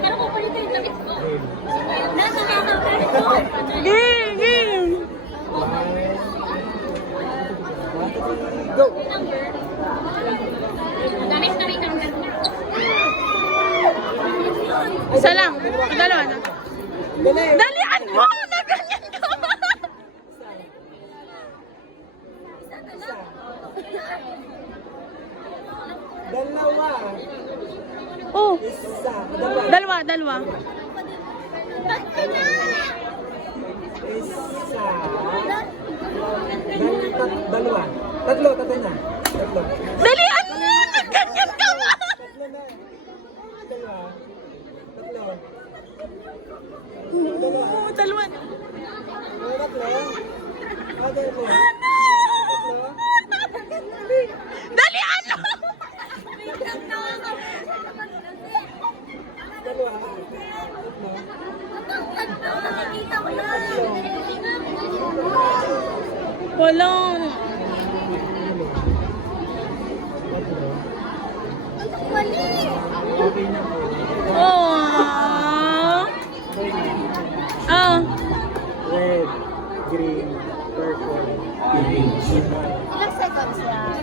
Pero kung pala yung damit ko. Nasa nakakapit ko. Game! Game! Go! Number. Gamit na rin ang number. Isa lang. Dalawa na. Dali! Dalian mo! Naganyan ka ba? Dalawa! Oh, Isa! Dalawa! dalawa, dalawa. Isa! Dalawa! Tatlo na! Tatlo! Dalian mo! Naganyan ka ba? Tatlo na! Dalawa! Tatlo! Dalawa! Oh, dalawa. Tatlo! Tatlo! Dalian mo! Dalawa! Wala. Oh. Ah. Red, green, purple, Ilang seconds yan?